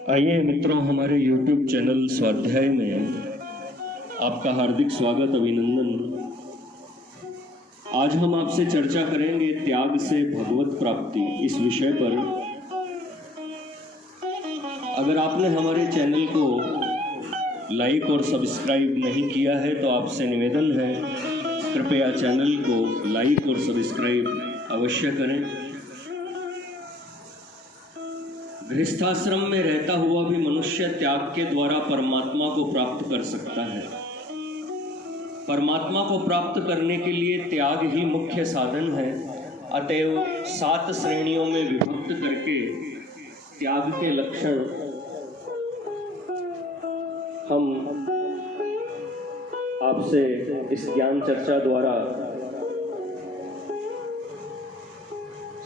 आइए मित्रों, हमारे YouTube चैनल स्वाध्याय में आपका हार्दिक स्वागत, अभिनंदन। आज हम आपसे चर्चा करेंगे त्याग से भगवत प्राप्ति इस विषय पर। अगर आपने हमारे चैनल को लाइक और सब्सक्राइब नहीं किया है तो आपसे निवेदन है, कृपया चैनल को लाइक और सब्सक्राइब अवश्य करें। गृहस्थाश्रम में रहता हुआ भी मनुष्य त्याग के द्वारा परमात्मा को प्राप्त कर सकता है। परमात्मा को प्राप्त करने के लिए त्याग ही मुख्य साधन है। अतएव 7 श्रेणियों में विभक्त करके त्याग के लक्षण हम आपसे इस ज्ञान चर्चा द्वारा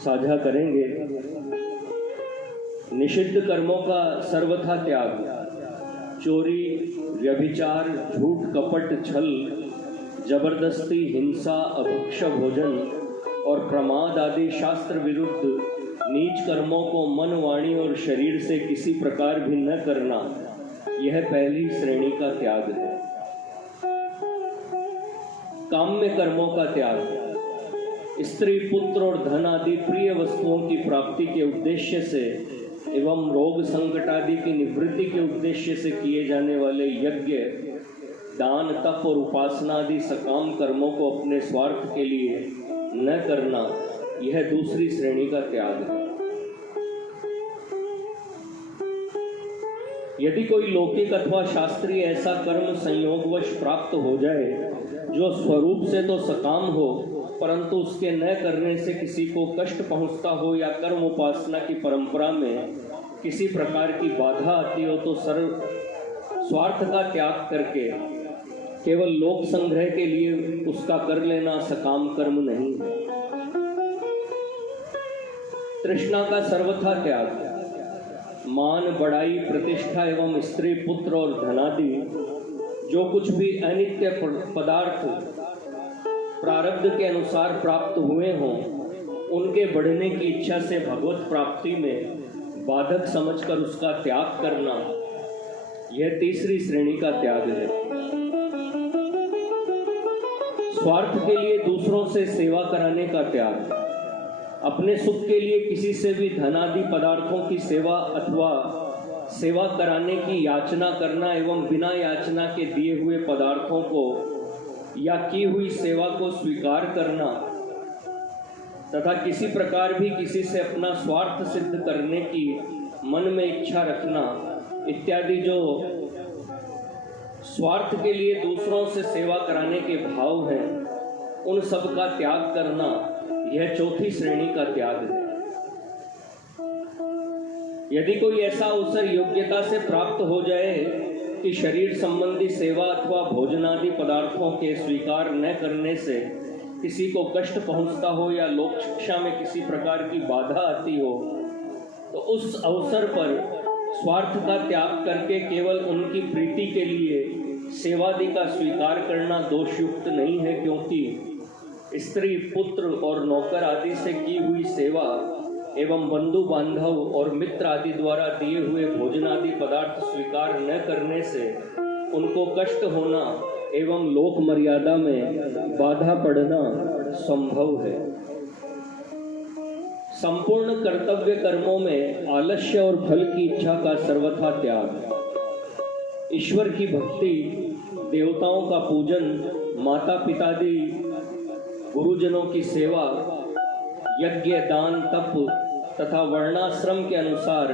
साझा करेंगे। निषिद्ध कर्मों का सर्वथा त्याग, चोरी, व्यभिचार, झूठ, कपट, छल, जबरदस्ती, हिंसा, अभक्ष भोजन और प्रमाद आदि शास्त्र विरुद्ध नीच कर्मों को मन, वाणी और शरीर से किसी प्रकार भी न करना, यह पहली श्रेणी का त्याग है। काम्य कर्मों का त्याग, स्त्री, पुत्र और धन आदि प्रिय वस्तुओं की प्राप्ति के उद्देश्य से एवं रोग संकट आदि की निवृत्ति के उद्देश्य से किए जाने वाले यज्ञ, दान, तप और उपासना आदि सकाम कर्मों को अपने स्वार्थ के लिए न करना, यह दूसरी श्रेणी का त्याग है। यदि कोई लौकिक अथवा शास्त्रीय ऐसा कर्म संयोगवश प्राप्त हो जाए जो स्वरूप से तो सकाम हो, परंतु उसके न करने से किसी को कष्ट पहुंचता हो या कर्म उपासना की परंपरा में किसी प्रकार की बाधा आती हो, तो स्वार्थ का त्याग करके केवल लोक संग्रह के लिए उसका कर लेना सकाम कर्म नहीं है। तृष्णा का सर्वथा त्याग, मान, बड़ाई, प्रतिष्ठा एवं स्त्री, पुत्र और धनादि जो कुछ भी अनित्य पदार्थ प्रारब्ध के अनुसार प्राप्त हुए हों, उनके बढ़ने की इच्छा से भगवत प्राप्ति में बाधक समझकर उसका त्याग करना, यह तीसरी श्रेणी का त्याग है। स्वार्थ के लिए दूसरों से सेवा कराने का त्याग, अपने सुख के लिए किसी से भी धनादि पदार्थों की सेवा अथवा सेवा कराने की याचना करना एवं बिना याचना के दिए हुए पदार्थों को या की हुई सेवा को स्वीकार करना तथा किसी प्रकार भी किसी से अपना स्वार्थ सिद्ध करने की मन में इच्छा रखना इत्यादि जो स्वार्थ के लिए दूसरों से सेवा कराने के भाव हैं, उन सब का त्याग करना, यह चौथी श्रेणी का त्याग है। यदि कोई ऐसा अवसर योग्यता से प्राप्त हो जाए कि शरीर संबंधी सेवा अथवा भोजनादि पदार्थों के स्वीकार न करने से किसी को कष्ट पहुंचता हो या लोक शिक्षा में किसी प्रकार की बाधा आती हो, तो उस अवसर पर स्वार्थ का त्याग करके केवल उनकी प्रीति के लिए सेवादि का स्वीकार करना दोषयुक्त नहीं है, क्योंकि स्त्री, पुत्र और नौकर आदि से की हुई सेवा एवं बंधु बांधव और मित्र आदि द्वारा दिए हुए भोजनादि पदार्थ स्वीकार न करने से उनको कष्ट होना एवं लोक मर्यादा में बाधा पड़ना संभव है। संपूर्ण कर्तव्य कर्मों में आलस्य और फल की इच्छा का सर्वथा त्याग, ईश्वर की भक्ति, देवताओं का पूजन, माता पितादि गुरुजनों की सेवा, यज्ञ, दान, तप तथा वर्णाश्रम के अनुसार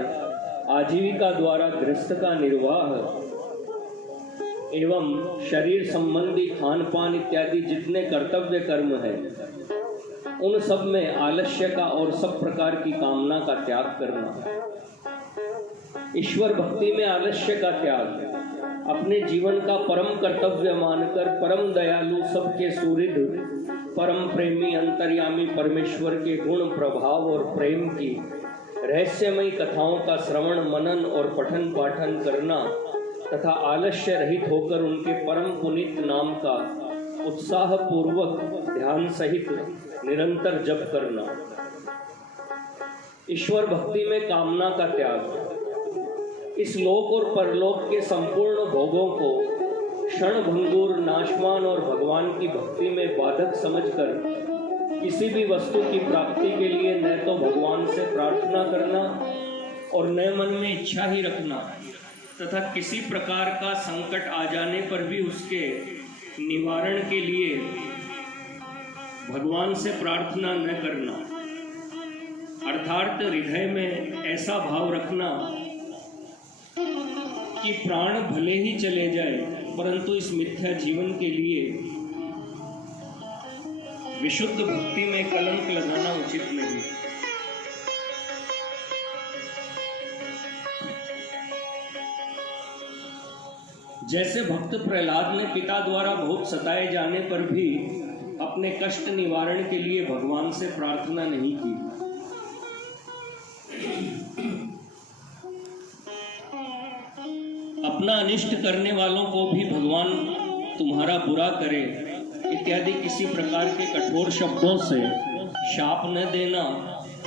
आजीविका द्वारा गृहस्थ का निर्वाह एवं शरीर संबंधी खान पान इत्यादि जितने कर्तव्य कर्म हैं, उन सब में आलस्य का और सब प्रकार की कामना का त्याग करना। ईश्वर भक्ति में आलस्य का त्याग, अपने जीवन का परम कर्तव्य मानकर परम दयालु, सबके सुहृद, परम प्रेमी, अंतर्यामी परमेश्वर के गुण, प्रभाव और प्रेम की रहस्यमयी कथाओं का श्रवण, मनन और पठन पाठन करना तथा आलस्य रहित होकर उनके परम पुनीत नाम का उत्साह पूर्वक ध्यान सहित निरंतर जप करना। ईश्वर भक्ति में कामना का त्याग, इस लोक और परलोक के संपूर्ण भोगों को क्षण भंगुर, नाशवान और भगवान की भक्ति में बाधक समझकर किसी भी वस्तु की प्राप्ति के लिए न तो भगवान से प्रार्थना करना और न मन में इच्छा ही रखना तथा किसी प्रकार का संकट आ जाने पर भी उसके निवारण के लिए भगवान से प्रार्थना न करना, अर्थात हृदय में ऐसा भाव रखना कि प्राण भले ही चले जाए परंतु इस मिथ्या जीवन के लिए विशुद्ध भक्ति में कलंक लगाना उचित नहीं। जैसे भक्त प्रहलाद ने पिता द्वारा बहुत सताए जाने पर भी अपने कष्ट निवारण के लिए भगवान से प्रार्थना नहीं की। अपना अनिष्ट करने वालों को भी भगवान तुम्हारा बुरा करे इत्यादि किसी प्रकार के कठोर शब्दों से शाप न देना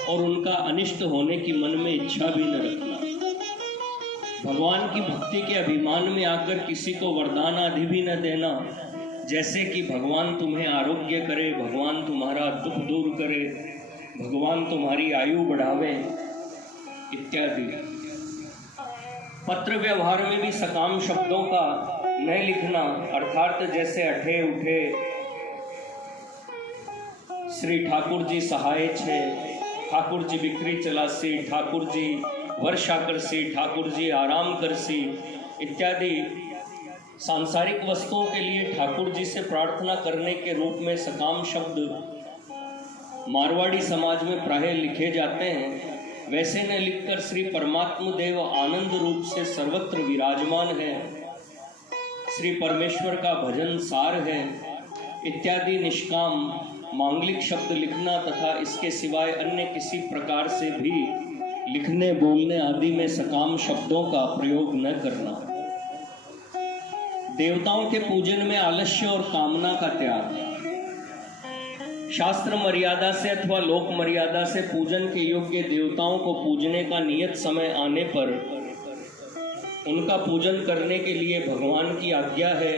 और उनका अनिष्ट होने की मन में इच्छा भी न रखना। भगवान की भक्ति के अभिमान में आकर किसी को वरदान आदि भी न देना, जैसे कि भगवान तुम्हें आरोग्य करे, भगवान तुम्हारा दुख दूर करे, भगवान तुम्हारी आयु बढ़ावे इत्यादि। पत्र व्यवहार में भी सकाम शब्दों का न लिखना, अर्थात जैसे अठे उठे, श्री ठाकुर जी सहाय छे, ठाकुर जी बिक्री चलासी, ठाकुर जी वर्षा करसी, ठाकुर जी आराम करसी इत्यादि सांसारिक वस्तुओं के लिए ठाकुर जी से प्रार्थना करने के रूप में सकाम शब्द मारवाड़ी समाज में प्रायः लिखे जाते हैं। वैसे न लिखकर श्री परमात्मा देव आनंद रूप से सर्वत्र विराजमान है, श्री परमेश्वर का भजन सार है इत्यादि निष्काम मांगलिक शब्द लिखना तथा इसके सिवाय अन्य किसी प्रकार से भी लिखने बोलने आदि में सकाम शब्दों का प्रयोग न करना। देवताओं के पूजन में आलस्य और कामना का त्याग। शास्त्र मर्यादा से अथवा लोक मर्यादा से पूजन के योग्य देवताओं को पूजने का नियत समय आने पर उनका पूजन करने के लिए भगवान की आज्ञा है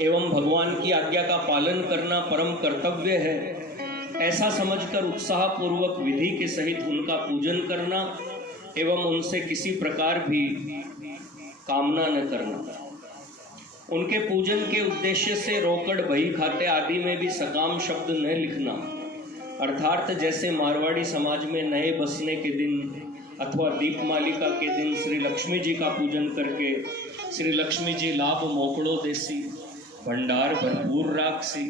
एवं भगवान की आज्ञा का पालन करना परम कर्तव्य है, ऐसा समझकर उत्साह पूर्वक विधि के सहित उनका पूजन करना एवं उनसे किसी प्रकार भी कामना न करना। उनके पूजन के उद्देश्य से रोकड़, बही खाते आदि में भी सकाम शब्द न लिखना, अर्थात जैसे मारवाड़ी समाज में नए बसने के दिन अथवा दीपमालिका के दिन श्री लक्ष्मी जी का पूजन करके श्री लक्ष्मी जी लाभ मोकड़ो देसी, भंडार भरपूर राखसी,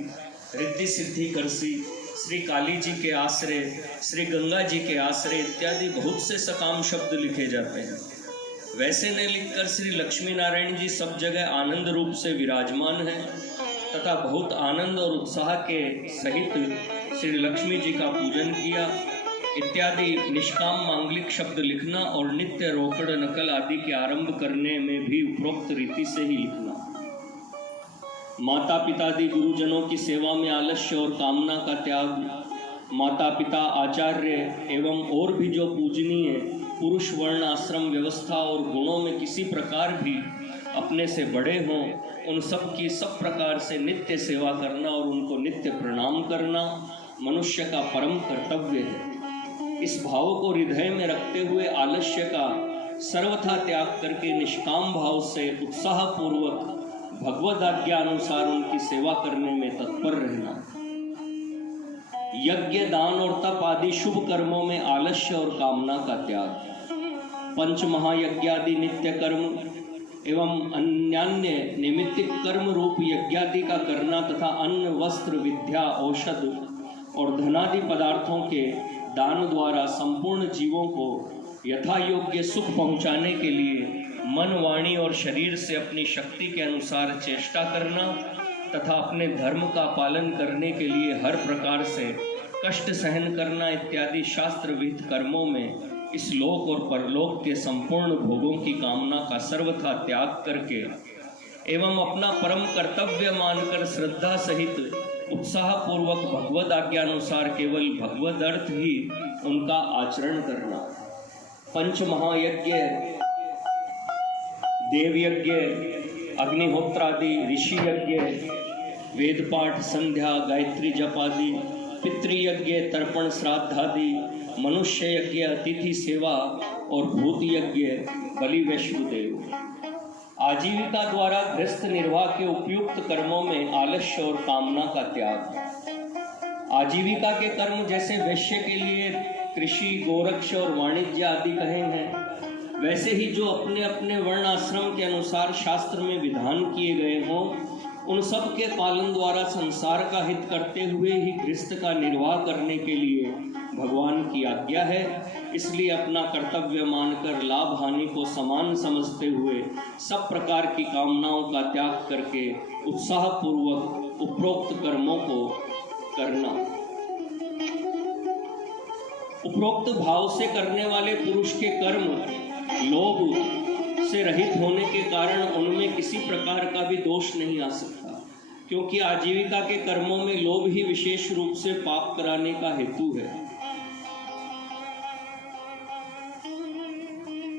रिद्धि सिद्धि करसी, श्री काली जी के आश्रय, श्री गंगा जी के आश्रय इत्यादि बहुत से सकाम शब्द लिखे जाते हैं। वैसे न लिखकर श्री लक्ष्मी नारायण जी सब जगह आनंद रूप से विराजमान हैं तथा बहुत आनंद और उत्साह के सहित श्री लक्ष्मी जी का पूजन किया इत्यादि निष्काम मांगलिक शब्द लिखना और नित्य रोकड़ नकल आदि के आरंभ करने में भी उपरोक्त रीति से ही लिखना। माता पिता आदि गुरुजनों की सेवा में आलस्य और कामना का त्याग। माता पिता, आचार्य एवं और भी जो पूजनीय पुरुष वर्ण आश्रम व्यवस्था और गुणों में किसी प्रकार भी अपने से बड़े हों, उन सब की सब प्रकार से नित्य सेवा करना और उनको नित्य प्रणाम करना मनुष्य का परम कर्तव्य है। इस भाव को हृदय में रखते हुए आलस्य का सर्वथा त्याग करके निष्काम भाव से उत्साह पूर्वक भगवद आज्ञा अनुसार उनकी सेवा करने में तत्पर रहना। यज्ञ, दान और तप आदि शुभ कर्मों में आलस्य और कामना का त्याग। पंच महायज्ञादि नित्य कर्म एवं अन्यान्य निमित्तिक कर्म रूप यज्ञादि का करना तथा अन्न, वस्त्र, विद्या, औषध और धनादि पदार्थों के दान द्वारा संपूर्ण जीवों को यथा योग्य सुख पहुँचाने के लिए मन, वाणी और शरीर से अपनी शक्ति के अनुसार चेष्टा करना तथा अपने धर्म का पालन करने के लिए हर प्रकार से कष्ट सहन करना इत्यादि शास्त्र विहित कर्मों में इस लोक और परलोक के संपूर्ण भोगों की कामना का सर्वथा त्याग करके एवं अपना परम कर्तव्य मानकर श्रद्धा सहित उत्साह पूर्वक भगवद आज्ञानुसार केवल भगवद अर्थ ही उनका आचरण करना। पंच महायज्ञ, देव यज्ञ, अग्निहोत्रादि, ऋषि यज्ञ, वेद पाठ, संध्या, गायत्री जप आदि, पितृयज्ञ, तर्पण श्राद्धादि, मनुष्य यज्ञ, अतिथि सेवा और भूत यज्ञ, बलि वैश्वदेव। आजीविका द्वारा गृहस्थ निर्वाह के उपयुक्त कर्मों में आलस्य और कामना का त्याग। आजीविका के कर्म जैसे वैश्य के लिए कृषि, गोरक्ष और वाणिज्य आदि कहे हैं, वैसे ही जो अपने अपने वर्ण आश्रम के अनुसार शास्त्र में विधान किए गए हों, उन सब के पालन द्वारा संसार का हित करते हुए ही गृहस्थ का निर्वाह करने के लिए भगवान की आज्ञा है। इसलिए अपना कर्तव्य मानकर लाभ हानि को समान समझते हुए सब प्रकार की कामनाओं का त्याग करके उत्साहपूर्वक उपरोक्त कर्मों को करना। उपरोक्त भाव से करने वाले पुरुष के कर्म लोभ से रहित होने के कारण उनमें किसी प्रकार का भी दोष नहीं आ सकता, क्योंकि आजीविका के कर्मों में लोभ ही विशेष रूप से पाप कराने का हेतु है।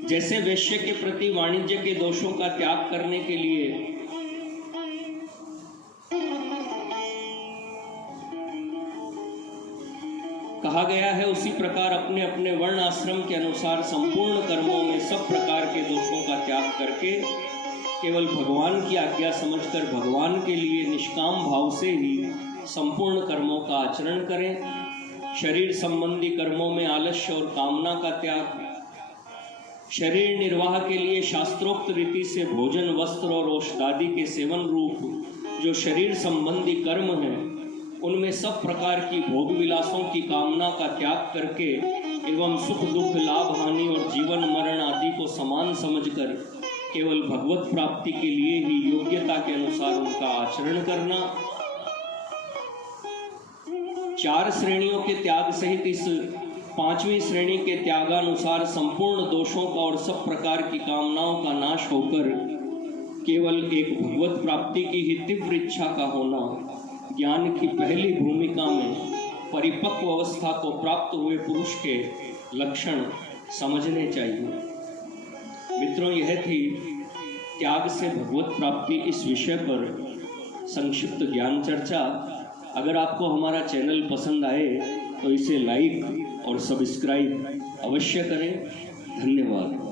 जैसे वैश्य के प्रति वाणिज्य के दोषों का त्याग करने के लिए कहा गया है, उसी प्रकार अपने अपने वर्ण आश्रम के अनुसार संपूर्ण कर्मों में सब प्रकार के दोषों का त्याग करके केवल भगवान की आज्ञा समझकर भगवान के लिए निष्काम भाव से ही संपूर्ण कर्मों का आचरण करें। शरीर संबंधी कर्मों में आलस्य और कामना का त्याग। शरीर निर्वाह के लिए शास्त्रोक्त रीति से भोजन, वस्त्र और औषधादि के सेवन रूप जो शरीर संबंधी कर्म हैं, उनमें सब प्रकार की भोग विलासों की कामना का त्याग करके एवं सुख दुख, लाभ हानि और जीवन मरण आदि को समान समझकर केवल भगवत प्राप्ति के लिए ही योग्यता के अनुसार उनका आचरण करना। 4 श्रेणियों के त्याग सहित इस 5वीं श्रेणी के त्यागानुसार संपूर्ण दोषों का और सब प्रकार की कामनाओं का नाश होकर केवल एक भगवत प्राप्ति की ही तीव्र इच्छा का होना ज्ञान की पहली भूमिका में परिपक्व अवस्था को प्राप्त हुए पुरुष के लक्षण समझने चाहिए। मित्रों, यह थी त्याग से भगवत प्राप्ति इस विषय पर संक्षिप्त ज्ञान चर्चा। अगर आपको हमारा चैनल पसंद आए तो इसे लाइक और सब्सक्राइब अवश्य करें। धन्यवाद।